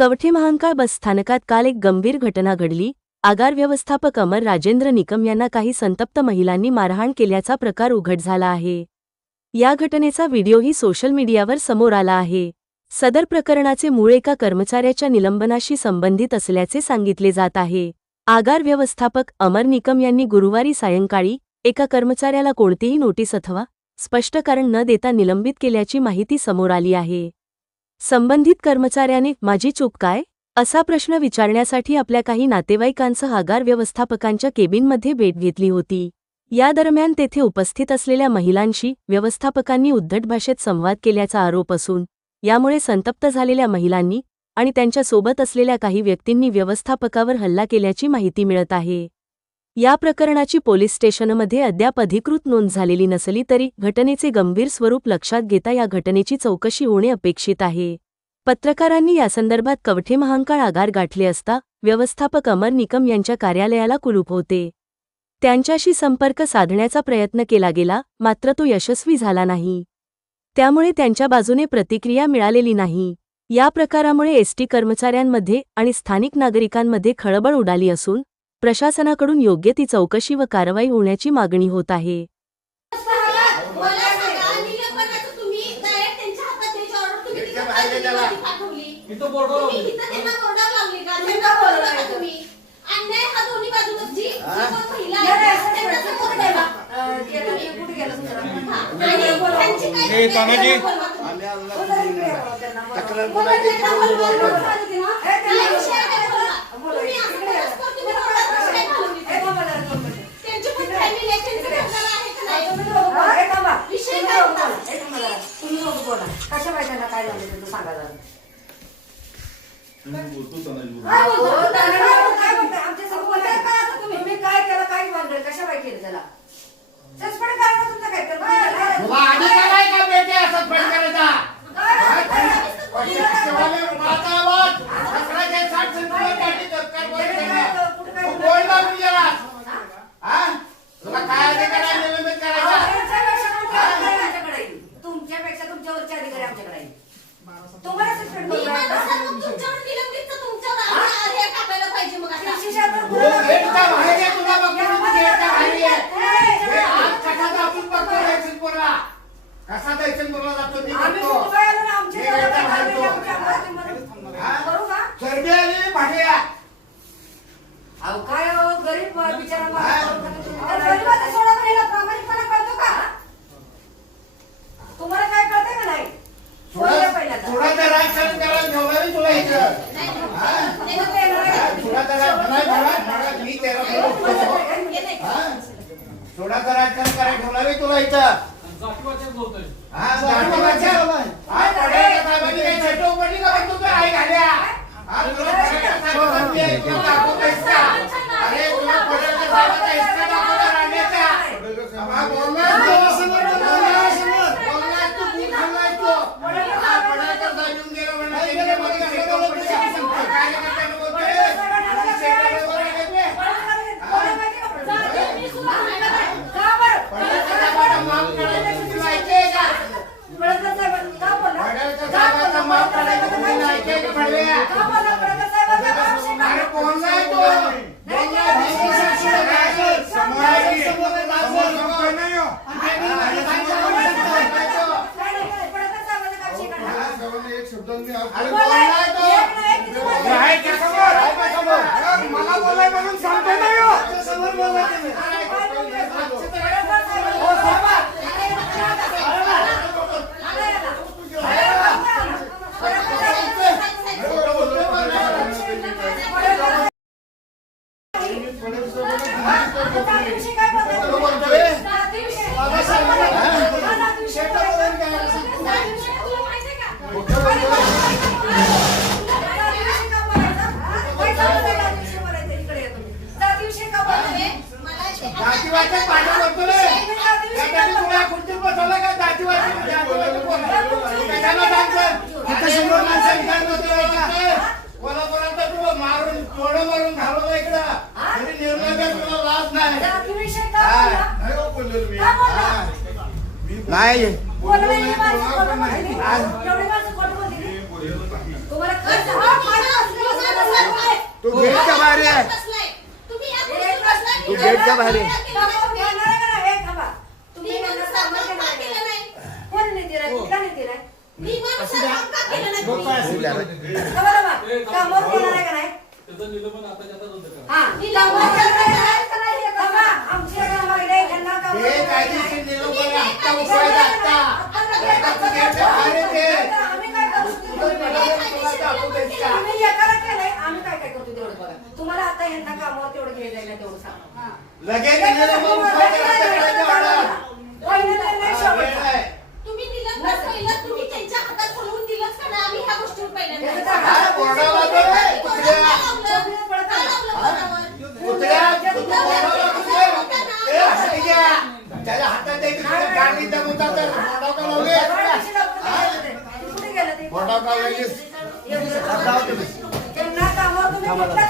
कवठे महांकाळ बसस्थानकात काल एक गंभीर घटना घडली. आगार व्यवस्थापक अमर राजेंद्र निकम यांना काही संतप्त महिलांनी मारहाण केल्याचा प्रकार उघड झाला आहे. या घटनेचा व्हिडिओही सोशल मीडियावर समोर आला आहे. सदर प्रकरणाचे मूळ एका कर्मचाऱ्याच्या निलंबनाशी संबंधित असल्याचे सांगितले जात आहे. आगार व्यवस्थापक अमर निकम यांनी गुरुवारी सायंकाळी एका कर्मचाऱ्याला कोणतीही नोटीस अथवा स्पष्ट कारण न देता निलंबित केल्याची माहिती समोर आली आहे. संबंधित कर्मचाऱ्याने माझी चूक काय? असा प्रश्न विचारण्यासाठी आपल्या काही नातेवाईकांसह आगार व्यवस्थापकांच्या केबिनमध्ये भेट घेतली होती. या दरम्यान तेथे उपस्थित असलेल्या महिलांशी व्यवस्थापकांनी उद्धट भाषेत संवाद केल्याचा आरोप असून यामुळे संतप्त झालेल्या महिलांनी आणि त्यांच्यासोबत असलेल्या काही व्यक्तींनी व्यवस्थापकावर हल्ला केल्याची माहिती मिळत आहे. या प्रकरणाची पोलीस स्टेशनमध्ये अद्याप अधिकृत नोंद झालेली नसली तरी घटनेचे गंभीर स्वरूप लक्षात घेता या घटनेची चौकशी होणे अपेक्षित आहे. पत्रकारांनी यासंदर्भात कवठे महांकाळ आगार गाठले असता व्यवस्थापक अमर निकम यांच्या कार्यालयाला कुलूप होते. त्यांच्याशी संपर्क साधण्याचा प्रयत्न केला गेला मात्र तो यशस्वी झाला नाही. त्यामुळे त्यांच्या बाजूने प्रतिक्रिया मिळालेली नाही. या प्रकारामुळे एसटी कर्मचाऱ्यांमध्ये आणि स्थानिक नागरिकांमध्ये खळबळ उडाली असून प्रशासनाकडून योग्य ती चौकशी व कारवाई होण्याची मागणी होत आहे. तक्रार बोला, करायची त्यांना तेवढं बोलवा. बोलवा. काय विषय आहे बोला. तुम्ही असं परस्पर तुम्ही order कसं काय घालवली? त्यांची पण family आहे, त्यांचं घरदार आहे का नाही? विषय काय? कशा झालं ते तू सांगा? आमच्या आता तुम्ही? तुम्ही काय केलं काय मानलं कशा केलं त्याला? सस्पेंड करा ना तुमचं काय? तर तुला अधिकार आहे का बेटे असं फंड करायचा काय काय? शिवाले माता आवाज. अकराशे साठ सेंटीमीटर गाडी दरकार वर करणार. तू बोलला मी जरा. हा? तुला काय अधिकार आहे निलंबित करायचा तुमच्यापेक्षा तुमच्यावरचे अधिकारी आमच्याकडे आहे. तुम्हाला सस्पेंड मी करू म्हणत असाल, मग नका. तुमच्यावर निलंबित तर तुमच्यावर आम्ही हे टाकायला पाहिजे मग आता. शिक्षाचं तू गुन्हा- गेटच्या बाहेर आहे, तुला बघतो मी गेटच्या बाहेर आहे. हे आज कसा आपण बघतो जयसिंगपूरला. कसा जयसिंगपूरला जातो मी आम्ही बघतो. मुंबईला ना आमच्या मी गेटच्या गावाला बाहेर बाहेर जातो. आमच्या घरात हा? करू का? चरबी आली भांड्या. अहो काय अहो, गरीब बिचारा माणूस हा? करू का तुम्ही त्याला? गरीबाचा सोडा पण याला प्रामाणिकपणा कळतो का? तुम्हाला काय कळतंय का नाही बोलूया थोडं- पहिल्यांदा. थोडं तर राजकारण करायला ठेवलं मी तुला इथं. नाही, हा? नाही, नाही, नाही, हा, थोडा तर राज- नाही, भडा- भडा, मी त्याला बोलतो. नाही, नाही. हा? थोडा तर राजकारण करायला ठेवलं तुला इथं. जातीवाचक बोलतोय. हा, हा, उघडली का बघ तू? काय? आई घाल्या? हा, तुला પડે नाही का हा. नाही तू गेटच्या बाहेर आहे हे. तू गेटच्या बाहेर आहे. का नाही? हे थांबा. तुम्ही मी यांना माणसाला कामावर काम घेणार का आहे. केलं नाही? कोण नाही दिलाय? तिला नाही दिलाय? मी माणसाला काम का केलं नाही मग तुम्ही? काय असेल त्याला? थांबा, थांबा. कामावर घेणार आहे का नाही? त्याचं निलंबन आता त्याचा रद्द करा हा. कामावर घेणार आहे का नाही? तुम्हाला आता यांना कामावर तेवढं घ्यायला तेवढं सांगा. लगेच कुठे